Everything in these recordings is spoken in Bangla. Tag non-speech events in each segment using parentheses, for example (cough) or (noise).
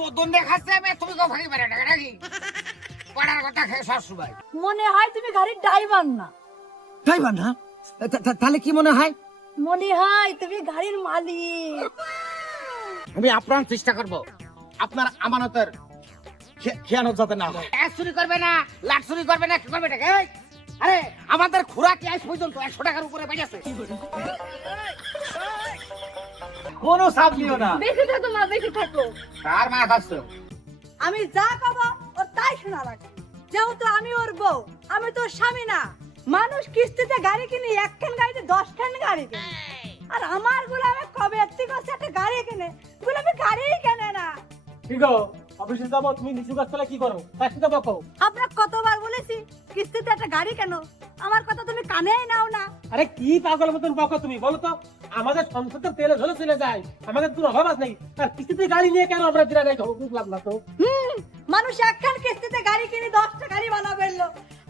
চোদন দেখাচ্ছে আমি তুমি কেউ ফাঁকি পারে টাকা নাকি পাড়ার কথা খেয়ে সব সময় মনে হয় তুমি গাড়ির ড্রাইভার না ড্রাইভার না তাহলে কি মনে হয় মনে হয় তুমি গাড়ির মালিক আমি আপ্রাণ চেষ্টা করব আপনার আমানতের খেয়ানত যাতে না হয় এক চুরি করবে না লাখ চুরি করবে না কি করবে টাকা এই? আরে আমাদের খোরাক আজ পর্যন্ত একশো টাকার উপরে বেড়েছে কোনো চাপ নিও না। বেশি থাকো মা বেশি থাকো। কার মা খাচ্ছ? আমি যা কব ওর তাই শোনা লাগে। যেহেতু আমি ওর বউ আমি তোর স্বামী না। মানুষ কিস্তিতে গাড়ি কিনে একখান গাড়িতে দশখান গাড়ি কিনে। আর আমার গোলামে কবে এত্তি করছে একটা গাড়ি কিনে? গোলামে গাড়িই কেনে না। ঠিক গো অফিসে যাব তুমি নিচু গাছ তলায় কি করো? তার সাথে বকো আপনার কতবার বলেছি কিস্তিতে একটা গাড়ি কেন? আমার কথা তুমি কানেই নাও না। আরে কি পাগল মতন বকো তুমি বলো তো। আমাদের সংসারের তেলে ঝোলে চলে যায়। আমাদের তোর অভাব আছে আর কিস্তিতে গাড়ি নিয়ে কেন আমরা দিরা গাড়ি খাব বুঝলাম না তো। হুম মানুষ একখান কিস্তিতে গাড়ি কিনে দশটা গাড়ি বানাবে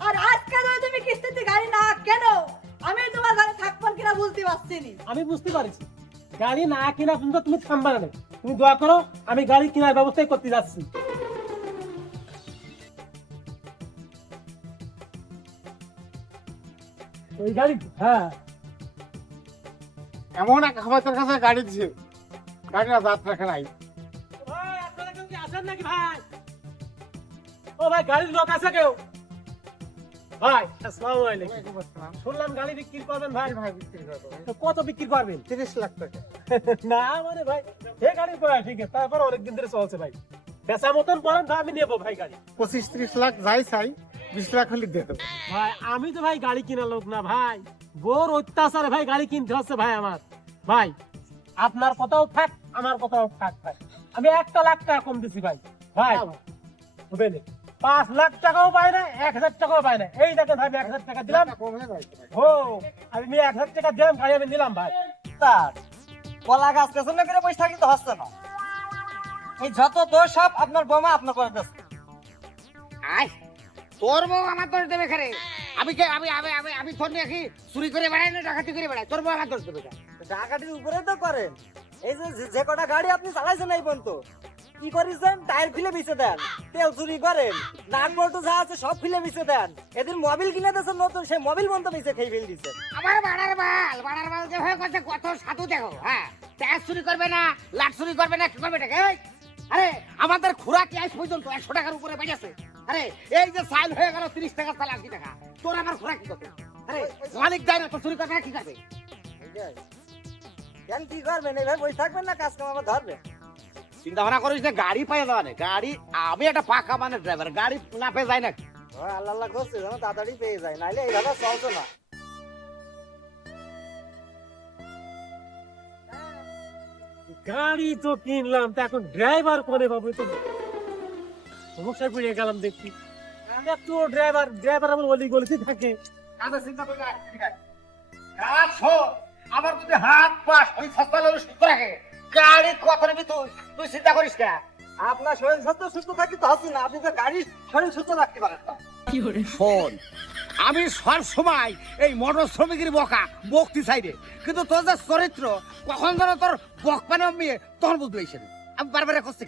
আর আজকে যদি তুমি কিস্তিতে গাড়ি না কেন আমি তোমার ঘরে থাকবেন কিনা বুঝতে পারছি নি। আমি বুঝতে পারছি। গাড়ি না কিনা পর্যন্ত তুমি থামবা না তুমি দোয়া করো আমি গাড়ি কেনার ব্যবস্থাই করতে যাচ্ছি। ওই গাড়ি হ্যাঁ। এমন এক আমাদের কাছে গাড়ি দিছে। গাড়িটা দাঁত রাখে নাই। ও ভাই গাড়ির লোক আছে কেউ? ভাই আসসালামু আলাইকুম। শুনলাম গাড়ি বিক্রি করবেন ভাই। ভাই বিক্রি করবেন কত বিক্রি করবেন? তিরিশ লাখ টাকা। না মানে ভাই এই গাড়ি ঠিক আছে তারপর অনেকদিন ধরে চলছে ভাই। পেশা মতন বলেন তো আমি নেব ভাই গাড়ি। পঁচিশ ত্রিশ লাখ যাই চাই বিশ লাখ হলে দিয়ে দেবো। ভাই আমি তো ভাই গাড়ি কিনা লোক না ভাই। বোর অত্যাচারে ভাই গাড়ি কিনতে হচ্ছে ভাই আমার। ভাই আপনার কথাও থাক আমার কথাও থাক ভাই। আমি একটা লাখ টাকা কম দিছি ভাই। ভাই হবে না। পাঁচ লাখ টাকাও পাই না এক হাজার টাকাও পাই না। এই দেখেন ভাই এক হাজার টাকা দিলাম। ও আমি এক হাজার টাকা দিলাম গাড়ি আমি নিলাম ভাই। তার কলা গাছ পেছনে করে বসে থাকলে তো হচ্ছে না। এই যত দোষ সব আপনার বোমা আপনার করে দিচ্ছে আয় তোর বউ আমার দোষ দেবে খারে। আমি কে আমি আমি আমি আমি তোর নিয়ে কি চুরি করে বেড়াই না ডাকাতি করে বেড়াই? তোর আমার দোষ দেবে কেন? উপরে তো করেন। এই যে যে- কটা গাড়ি আপনি চালাইছেন এই পর্যন্ত কি করেছেন? টায়ার খুলে মিশে দেন তেল চুরি করেন নাট বল্টু যা আছে সব খুলে মিশে দেন। এদিন মোবিল কিনে দিয়েছেন নতুন সেই মোবিল বন্ধ মিশে খেয়ে ফেল দিচ্ছেন আমার বাড়ার বাল বাড়ার বাল যে হয়ে গেছে কত সাধু দেখো হ্যাঁ? টায়ার চুরি করবে না লাট চুরি করবে না কি করবে টাকা? আরে আমাদের খোরাক আজ পর্যন্ত একশো টাকার উপরে বেড়েছে আরে এই যে সাইল হয়ে গেল তিরিশ টাকা সাল আশি টাকা। তোর আমার খোরাক কি করবে? আরে মালিক দেয় না তো চুরি করবে না কি করবে? কেন কি করবেন? এইভাবে বসে থাকবেন না কাজ কাম আবার ধরবেন চিন্তা ভাবনা করিস না গাড়ি পাই যাওয়া নেই। গাড়ি আমি একটা পাকা মানে ড্রাইভার গাড়ি না পেয়ে যায় না ও আল্লাহ আল্লাহ করছে যেন তাড়াতাড়ি পেয়ে যায় নাইলে এইভাবে চলছে না। গাড়ি তো কিনলাম তা এখন ড্রাইভার করে পাবো? তো পড়ে গেলাম দেখছি। ড্রাইভার ড্রাইভার আমার অলি গলিতে থাকে। চিন্তা করে হোক, আমার যদি হাত পাস ওই রাখে গাড়ি কত নিবি তুই? তুই চিন্তা করিস কে আপনার শরীর সুস্থ সুস্থ থাকি তো না আপনি তো গাড়ির শরীর সুস্থ রাখতে পারেন না। শোন আমি সব সময় এই মোটর শ্রমিকের বকা বকতি চাইরে কিন্তু তোর যে চরিত্র কখন যেন তোর বক পানে মেয়ে তখন বুঝতে পারছি আমি বারবার করছি।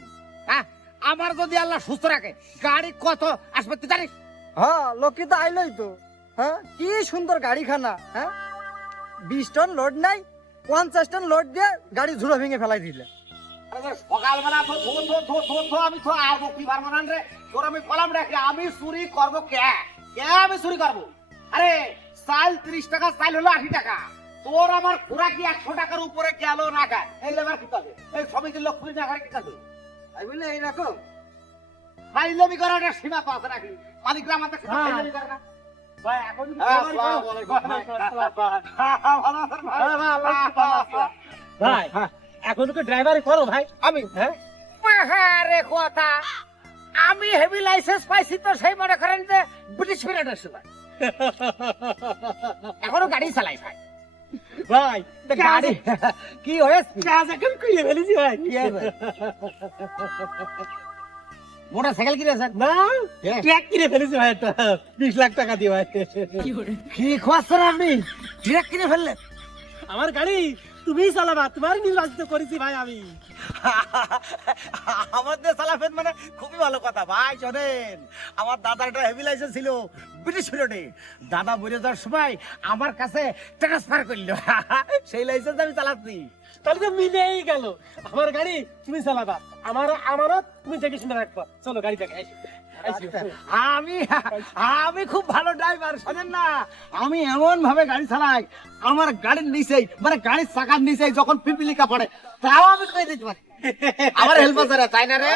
হ্যাঁ? আমার যদি আল্লাহ সুস্থ রাখে গাড়ি কত আসবে তুই জানিস? হ্যাঁ লোকে তো আইলোই তো। হ্যাঁ কি সুন্দর গাড়িখানা হ্যাঁ? বিশ টন লোড নাই পঞ্চাশ টন লোড দিয়ে গাড়ি ঝুড়ো ভেঙে ফেলাই দিলে। সকালবেলা তো ধো ধো ধো ধো ধো আমি তো আর বকতি পারব না রে। তোর আমি কলাম রাখি আমি চুরি করব কে? কে আমি চুরি করব? আরে চাল ত্রিশ টাকা চাল হলো আশি টাকা। তোর আমার খোরাকি একশো টাকার উপরে গেল না এই লেবার কি কাজে এই সমিতির লোক কুড়ি টাকার কি কাজে তাই বলে এইরকম ফাইলমি করার সীমা পাস রাখি মালিকরা আমাদের সাথে হ্যাঁ। ফাইলমি করে না। ভাই এখন আলাইকুম। হ্যাঁ, ভাই? হ্যাঁ, এখন করো ভাই। আমি হ্যাঁ? আরে কথা। আমি হেভি লাইসেন্স পাইছি তো সেই মনে করেন যে ব্রিটিশ পিরিয়ডের সময় এখনও গাড়ি চালাই ভাই। ভাই গাড়ি। (laughs) কি হয়েছে? কাজ এখন কুইয়ে ফেলেছি ভাই। মোটর সাইকেল কিনেছেন না। ট্র্যাক কিনে ফেলেছি ভাই একটা। বিশ লাখ টাকা দিয়ে ভাই। কি খোয়াচ্ছেন আপনি? কিনে ফেললেন? আমার গাড়ি তুমিই চালাবা তোমার নির্বাচিত করেছি ভাই আমি। (laughs) আমাদের চালাফেন মানে খুবই ভালো কথা। ভাই, শোনেন, আমার দাদার একটা হেভি লাইসেন্স ছিল ব্রিটিশ পিরিয়ডে দাদা বেরিয়ে যাওয়ার সময় আমার কাছে ট্রান্সফার করল। (laughs) সেই লাইসেন্স আমি চালাচ্ছি। তাহলে তো মিলেই গেল। আমার গাড়ি তুমি চালাবা। আমার আমারও তুমি দেখে শুনে রাখবা। চলো, গাড়ি দেখে। আমি আমি খুব ভালো ড্রাইভার শোনেন না আমি এমন ভাবে গাড়ি চালাই আমার গাড়ির নিচেই মানে গাড়ির চাকার নিচেই যখন পিপিলিকা পড়ে তাও আমি কই দিতে পারি আমার হেল্পার যারা তাই না রে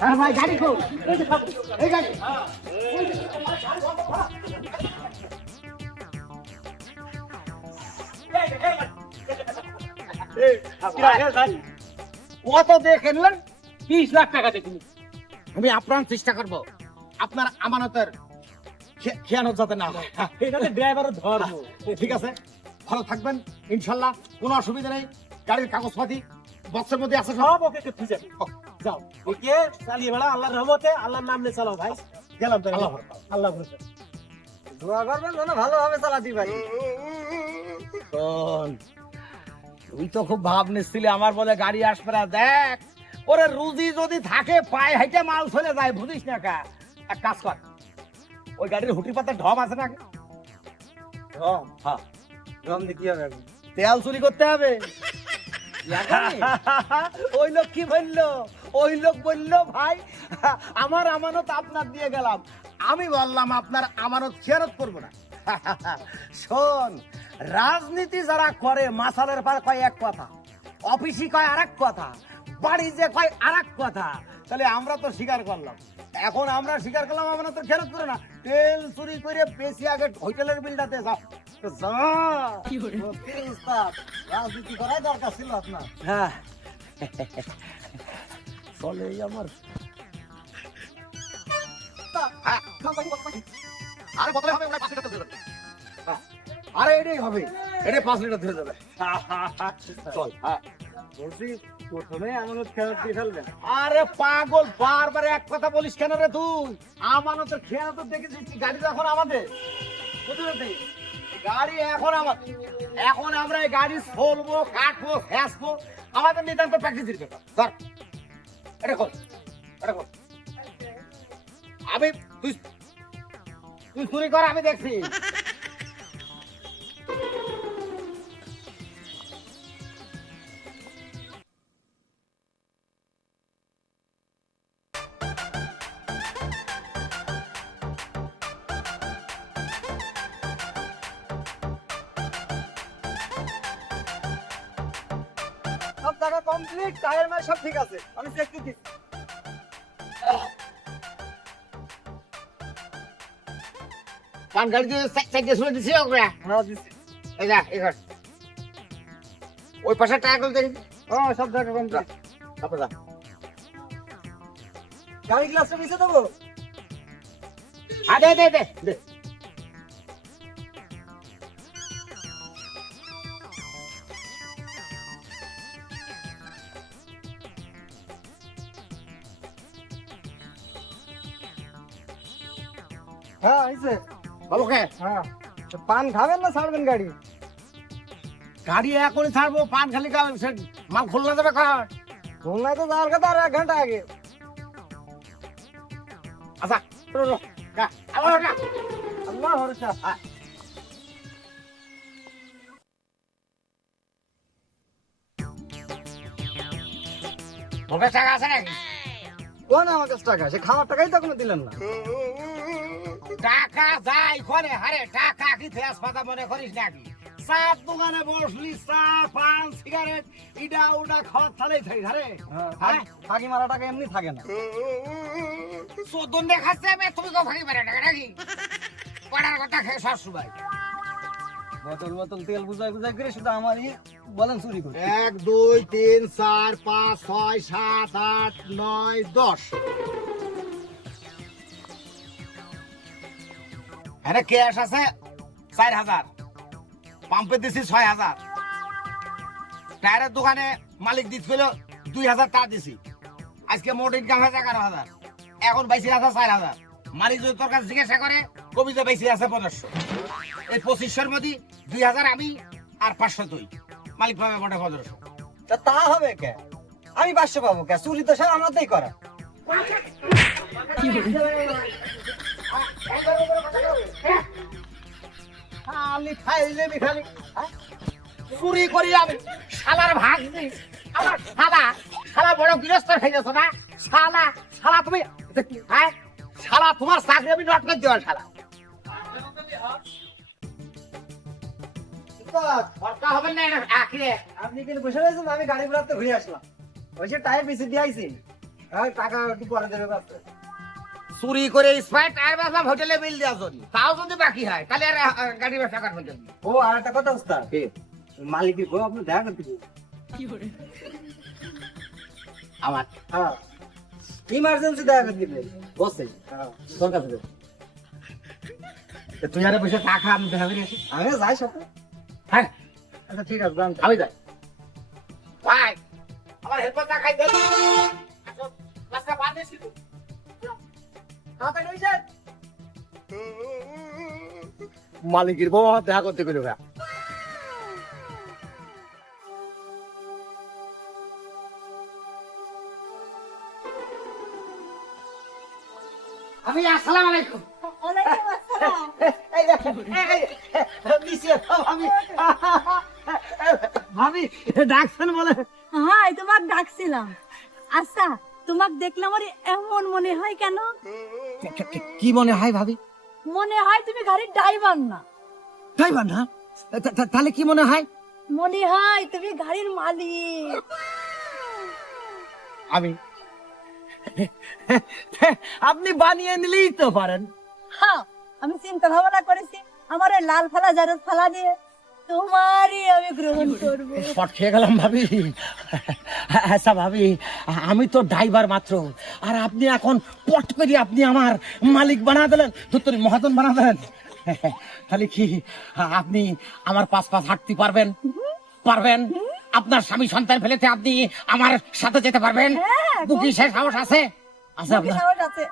আরে ভাই গাড়ি খো এই যে খাব, এই গাড়ি কত দিয়ে কিনলেন বিশ লাখ টাকা আমি আপ্রাণ চেষ্টা করব। আপনার আমানতের খেয়ানত যাতে না হয়। তো ড্রাইভারের ঠিক আছে। ভালো থাকবেন ইনশাল্লাহ। কোনো অসুবিধা নেই। গাড়ির কাগজপাতি বক্সের মধ্যে আছে সব। ওকে ঠিক যাবে যাও। ওকে চালিয়ে বেড়া আল্লাহর রহমতে আল্লাহর নাম নিয়ে চালাও ভাই। গেলাম তো। আল্লাহ আল্লাহ। দোয়া করবেন যেন ভালোভাবে চালাতে শোন, তুই তো খুব ভাব নিচ্ছিলি। আমার বলে গাড়ি আসবে না দেখ। ওরে রুজি যদি থাকে পায়ে হাইটে মাল চলে যায় বুঝিস না কা? এক কাজ কর ওই গাড়ির হুটি পাতে ঢম আছে না রম হ্যাঁ। রম দিয়ে কি হবে? তেল চুরি করতে হবে? (laughs) ওই লোক কি বলল? ওই লোক বলল ভাই আমার আমানত আপনার দিয়ে গেলাম। আমি বললাম আপনার আমানত খেয়ারত করব না। (laughs) শোন রাজনীতি যারা করে মাসালের পার কয় এক কথা অফিসি কয় আর এক কথা। বাড়ি যে কয় আর কথা তাহলে আমরা তো স্বীকার করলাম। এখন আমরা স্বীকার করলাম আমরা তো ফেরত করে না। তেল চুরি করে বেশি আগে হোটেলের বিলটাতে যাও। রাজনীতি করাই দরকার ছিল আপনার। হ্যাঁ। চলে আমার। আরে বদলে হবে ওরা পাঁচ আরে এটাই হবে। এটাই পাঁচ লিটার ধরে যাবে। চল। হ্যাঁ বলছি প্রথমে আমানত খেয়াল দিয়ে ফেলবেন। আরে পাগল বারবার এক কথা বলিস কেন রে তুই? আমানতের খেয়াল তো দেখেছিস গাড়ি তো এখন আমাদের। বুঝলি? গাড়ি এখন আমাদের এখন আমরা এই গাড়ি চলবো কাটবো ফ্যাসবো আমাদের নিতান্ত প্র্যাকটিসের ব্যাপার। ধর। এটা এটা আমি তুই তুই চুরি কর আমি দেখছি। কমপ্লিট টায়ার মার সব ঠিক আছে। আমি চেক দিচ্ছি। পান গাড়ি দিয়ে সাইড দিয়ে শুনে দিছি ওকে হ্যাঁ দিচ্ছি। এই যা এই কর ওই পাশে টায়ার দেখি ও সব টাকা কমপ্লিট। তারপর যা। গাড়ি গ্লাসটা মিশে দেবো? আ দে দে দে। হ্যাঁ হয়েছে বাবু কে হ্যাঁ। তো পান খাবেন না ছাড়বেন গাড়ি? গাড়ি এখনই ছাড়বো পান খালি খাবে সে মাল খুলনা যাবে কার খুলনায় তো যাওয়ার কথা আর এক ঘণ্টা আগে। আচ্ছা রো, রো, গা, আবার গা। আল্লাহ ভরসা। টাকা আছে নাকি? কোন আমার কাছে টাকা সে খাওয়ার টাকাই তো এখনও দিলেন না। টাকা যাই করে হারে টাকা কি ফেস পাতা মনে করিস নাকি? চার দোকানে বসলি চা পান সিগারেট ইডা উডা খাওয়ার থালেই থাকি হারে হ্যাঁ ফাঁকি মারা টাকা এমনি থাকে না। চোদ্দন দেখাচ্ছে আমি তুমি কেউ ফাঁকি মারে টাকা নাকি? পাড়ার কথা খেয়ে সব সুবাই। বোতল বোতল তেল বুঝাই বুঝাই করে শুধু আমারই বলেন চুরি করে এক দুই তিন চার পাঁচ ছয় সাত আট নয় দশ। হ্যাঁ ক্যাশ আছে চার হাজার পাম্পে দিছি ছয় হাজার টায়ারের দোকানে মালিক দিচ্ছিল দুই হাজার টাকা দিছি। আজকে মোট ইনকাম হয়েছে এগারো হাজার এখন বাইশি হাজার চার হাজার মালিক যদি তোর কাছে জিজ্ঞাসা করে কবি যে বেশি আছে পনেরোশো এই পঁচিশশোর মধ্যে দুই হাজার আমি আর পাঁচশো তুই মালিক পাবে মোটা পনেরোশো তা তা হবে কে? আমি পাঁচশো পাবো কে? চুরি তো সব আমারটাই করা। খালি খাইলে খালি হ্যাঁ? চুরি করি আমি। শালার ভাগ দিই আমার শালা। শালা বড় হয়ে না? শালা শালা তুমি হ্যাঁ? শালা তোমার চাকরি আমি নট করে দেওয়া শালা। হবে না আপনি কিন্তু বসে রয়েছেন আমি গাড়ি ঘুরে আসলাম। ওই সে টাইম দিয়ে আইছি টাকা একটু পরে দেবে চুরি করে স্পাইট টায়ার বাসলাম হোটেলে বিল দেওয়া জন্য তাও যদি বাকি হয় তাহলে আর গাড়ি ব্যবসা করবেন কেন? ও আর একটা কথা উস্তাদ মালিক গো? আপনি দেখা করতে দিন। আমার। হ্যাঁ। ইমার্জেন্সি দেখা করতে বসে হ্যাঁ। তোর কাছে দে। তা তুই আরে বসে টাকা আমি দেখা করে আমি যাই সাথে হ্যাঁ। আচ্ছা ঠিক আছে যান। আমি যাই। ভাই আমার হেল্পার দেখাই দে। আসো, রাস্তা বাদ দিয়েছি মালিকের বউ আমার দেখা করতে গেল আমি আসসালামু আলাইকুম। আমি ডাকছেন বলে। হ্যাঁ তোমাক ডাকছিলাম। আচ্ছা তোমাক দেখলে আমার এমন মনে হয় কেন? কি মনে হয় ভাবি? মনে হয় তুমি গাড়ির ড্রাইভার না। ড্রাইভার না? তাহলে কি মনে হয়? মনে হয় তুমি গাড়ির মালিক। আমি (laughs) আপনি বানিয়ে নিলেই তো পারেন। হ্যাঁ আমি চিন্তা ভাবনা করেছি আমার লাল ফালা জারদ ফালা দিয়ে। তোমারই আমি গ্রহণ করব। শট খেয়ে গেলাম ভাবি। আচ্ছা ভাবি আমি তো ড্রাইভার মাত্র। আর আপনি এখন পট করে আপনি আমার মালিক বানা দিলেন ধুত্তরি মহাজন বানা দিলেন। তাহলে কি আপনি আমার পাশ পাশ হাঁটতে পারবেন? পারবেন? আপনার স্বামী সন্তান ফেলেতে আপনি আমার সাথে যেতে পারবেন? হ্যাঁ, বুকি সে সাহস আছে? আছে আপনার? সাহস আছে।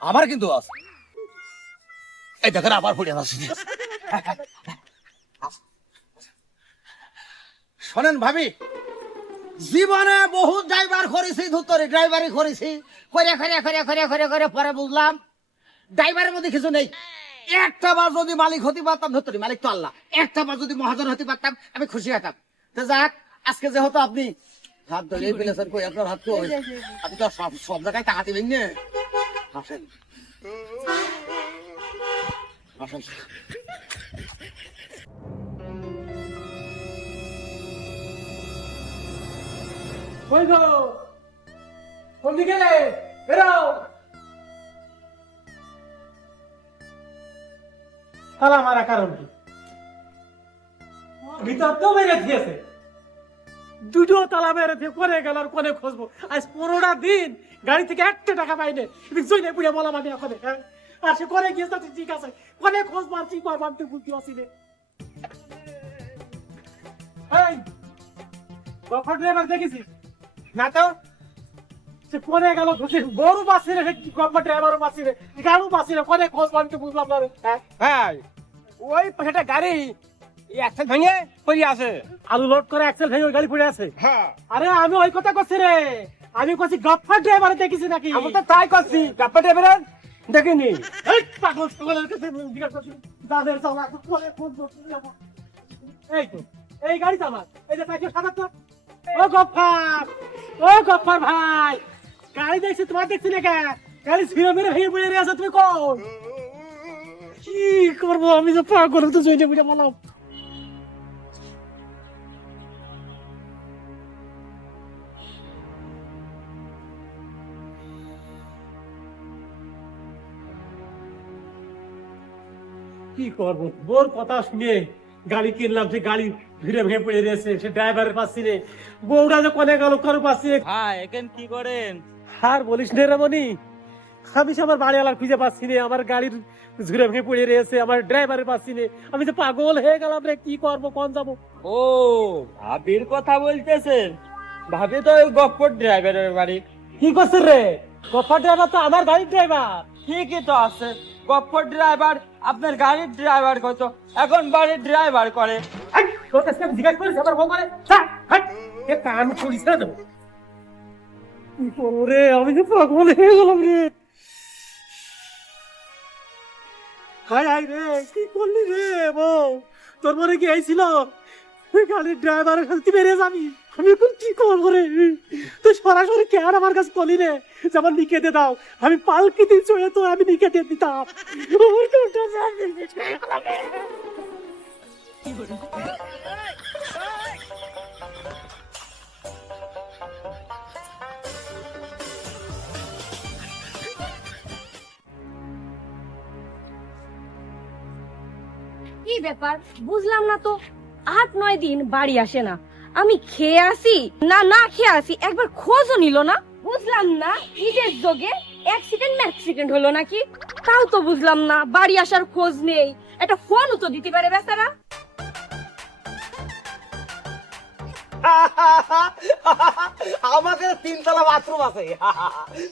আমার কিন্তু আছে। এই দেখেন আবার পড়ে আসছে (laughs) শোনেন ভাবি, জীবনে বহু ড্রাইভার করেছি ধুতরে ড্রাইভারই করেছি। করে করে করে করে করে করে পরে বুঝলাম ড্রাইভারের মধ্যে কিছু নেই। একটা বার যদি মালিক হতে পারতাম, ধুতরি মালিক তো আল্লাহ, একটা বার যদি মহাজন হতে পারতাম, আমি খুশি হতাম। তো যাক, আজকে যেহেতু আপনি হাত ধরে ফেলেছেন কই, আপনার হাত কই? আপনি তো সব সব জায়গায় টাকা দিবেন না? আসেন। আসেন। কই গো, কোন দিকে তালা মারা কারণ কি? ভিতর তো মেরে দিয়েছে দুটো তালা মেরে দিয়ে কোনে গেল আর কোনে খুঁজবো? আজ পনেরোটা দিন গাড়ি থেকে একটা টাকা পাইনি জইনে পুড়ে বললাম আমি এখন আর সে কোনে গিয়েছে তো ঠিক আছে। কোনে খোঁজ মারছি কয় মারতে বুঝতে আসিনি এই গফর ড্রাইভার দেখেছিস? না তো সে কোনে গেল খুশি গরু বাসি রে গভর্নমেন্ট ড্রাইভারও বাসি রে গাড়ু বাসি রে। কোনে খোঁজ মানতে বুঝলাম না হ্যাঁ? হ্যাঁ। ওই পাশেটা গাড়ি একটা ভেঙে পড়ে আছে। আলু লোড করে অ্যাক্সেল ভেঙে ওই গাড়ি পড়ে আছে? হ্যাঁ। আরে আমি ওই কথা করছি রে। আমি করছি গফর ড্রাইভার দেখেছি নাকি? আমি তো তাই করছি গাপ্পা ড্রাইভার দেখিনি। এই পাগল পাগলের কাছে জিজ্ঞাসা করছি। দাদের চালা। এই তো এই গাড়ি চালা এই যে সাইকেল সাদা তো? ও ও ভাই, গাড়ি দেখছি, তোমার দেখছি না কে? গাড়ি মেরে ভেঙে তুমি কোন কি করব, আমি যে পাগল তো জইনে বুঝে বললাম কি করব, বোর কথা শুনে গাড়ি কিনলাম সে গাড়ি ভিড়ে ভেঙে পড়ে রয়েছে সে ড্রাইভারের পাচ্ছি রে বউটা যে কোনে গেল কারও পাচ্ছি রে হ্যাঁ এখান কি করেন? আর বলিস নে রে মনি আমি সে আমার বাড়ি আলার খুঁজে পাচ্ছি নে আমার গাড়ির ঝুড়ে ভেঙে পড়ে রয়েছে আমার ড্রাইভারের পাচ্ছি নে। আমি যে পাগল হয়ে গেলাম রে কি করব কোন যাব? ও ভাবির কথা বলতেছেন? ভাবি তো ওই গপ্পর ড্রাইভারের বাড়ি। কি করছে রে? কফা ড্রাইভার তো আমার গাড়ির ড্রাইভার ঠিকই তো আছে। গপ্পর ড্রাইভার আপনার গাড়ির ড্রাইভার কত? এখন বাড়ির ড্রাইভার করে। করে। রে? করলি রে তোর মনে কি এই ছিল? গাড়ির ড্রাইভারের সাথে বেরিয়ে যাবি। আমি এখন কি করব রে? তুই সরাসরি কেন আমার কাছে বলি রে? যে আমার নিকে দিয়ে দাও। আমি পালকি দিন চড়ে তো আমি নিকে দিয়ে দিতাম। কি ব্যাপার? বুঝলাম না তো। আট নয় দিন বাড়ি আসে না। আমি খেয়ে আসি? না না খেয়ে আসি। একবার খোঁজও নিল না। বুঝলাম না, ঈদের যোগে অ্যাক্সিডেন্ট ম্যাক্সিডেন্ট হলো নাকি? তাও তো বুঝলাম না, বাড়ি আসার খোঁজ নেই। একটা ফোনও তো দিতে পারে বেচারা। আমাদের তিনতলা বাথরুম আছে।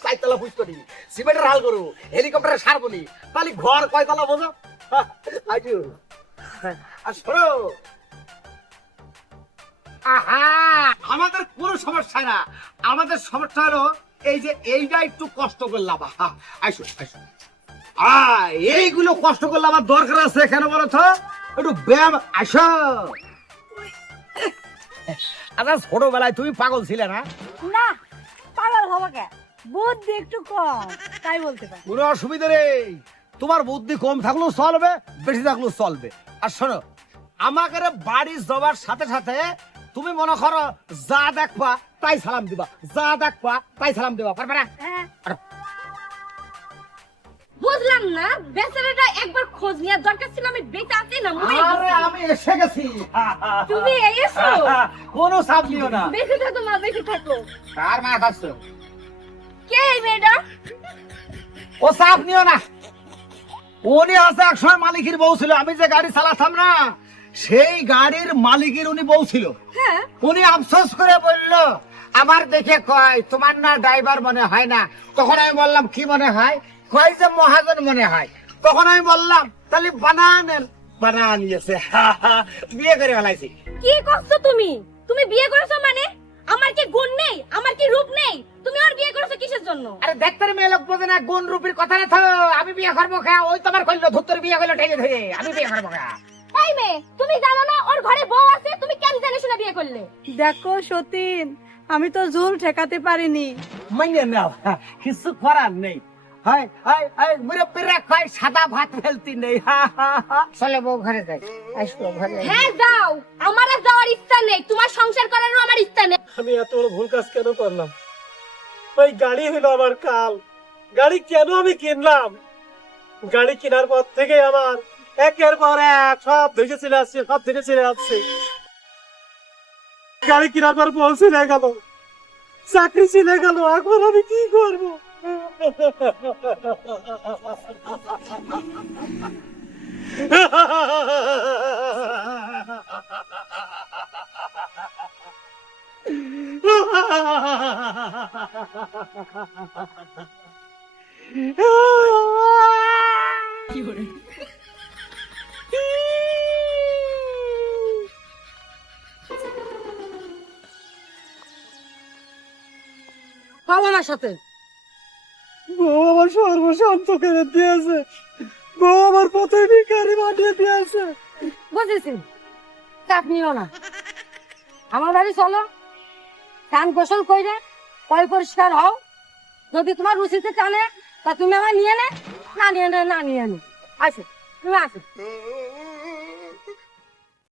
চারতলা পুষ্করি সিমেন্টের হাল করু হেলিকপ্টারে সারবনি। তাহলে ঘর কয়তলা বোঝো? আজু আর শোনো আমাদের কোনো সমস্যা না। আমাদের সমস্যা হলো এই যে এইটা একটু কষ্ট করলাম। আইসো আইসো। এইগুলো কষ্ট করলে আমার দরকার আছে কেন বলো তো? একটু ব্যায়াম আসো আচ্ছা ছোটবেলায় তুমি পাগল ছিলে না? না পাগল হব কে? বুদ্ধি একটু কম তাই বলতে পারি। কোনো অসুবিধা নেই। তোমার বুদ্ধি কম থাকলেও চলবে বেশি থাকলেও চলবে। আর শোনো আমাকে বাড়ি যাওয়ার সাথে সাথে তুমি মনে করো যা দেখবা তাই সালাম দিবা। যা দেখবা তাই সালাম দিবা। পারবে না? হ্যাঁ। বুঝলাম না বেচারাটা একবার খোঁজ নেওয়ার দরকার ছিল আমি বেঁচে আছি না মরে আরে আমি এসে গেছি। তুমি এসো। কোনো নিও না। বেঁচে থাকো বেঁচে থাকো। কার মা খাচ্ছ? কে এই মেয়েটা? ও চাপ নিও না। উনি আছে একসময় মালিকের বউ ছিল আমি যে গাড়ি চালাতাম না। সেই গাড়ির মালিকের উনি বউ ছিল। হ্যাঁ। উনি আফসোস করে বলল আমার দেখে কয় তোমার না ড্রাইভার মনে হয় না? তখন আমি বললাম কি মনে হয়? কয় যে মহাজন মনে হয়। তখন আমি বললাম তাহলে বানানেন বানা নিয়েছে বিয়ে করে ফেলাইছি। কি করছ তুমি? তুমি বিয়ে করেছ মানে? আমার কি গুণ নেই? আমার কি রূপ নেই? তুমি আর বিয়ে করেছ কিসের জন্য? আরে দেখতে মেয়ে লোক বোঝে না গুণ রূপের কথা না তো। আমি বিয়ে করব খা ওই তোমার কইলো ধুত্তর বিয়ে করল ঠেলে ধরে। আমি বিয়ে করব খা এই মেয়ে তুমি জানো না ওর ঘরে বউ আছে? তুমি কেন জানে শুনে বিয়ে করলে? দেখো সতীন আমি তো জোর ঠেকাতে পারিনি। মাইনে নাও কিছু করার নেই। হাই হাই হাই মুরব্বীরা কয় সাদা ভাত ফেলতি নেই চলে বউ ঘরে যাই। আসব ঘরে হ্যাঁ যাও। আমার আর যাওয়ার ইচ্ছা নেই। তোমার সংসার করারও আমার ইচ্ছা নেই। আমি এত বড় ভুল কাজ কেন করলাম? ওই গাড়ি হলো আমার কাল। গাড়ি কেন আমি কিনলাম? গাড়ি কেনার পর থেকে আমার একের পর এক, সব ধেকে চলে আসছে, সব ধেকে চলে আসছে। গাড়ি কেনার পর পৌঁছে গেল। চাকরি চলে গেল, এখন আমি কি করব? আমার সাথে? বউ আমার সর্বশান্ত করে দিয়েছে। বউ আমার পথে ভিখারি বানিয়ে দিয়েছে। বুঝেছি। চাপ নিও না। আমার বাড়ি চলো। কান গোসল কইরে পয় পরিষ্কার হও। যদি তোমার রুচিতে টানে তা তুমি আমার নিয়ে নে। না নিয়ে নে না নিয়ে নে। আসো তুমি আসো।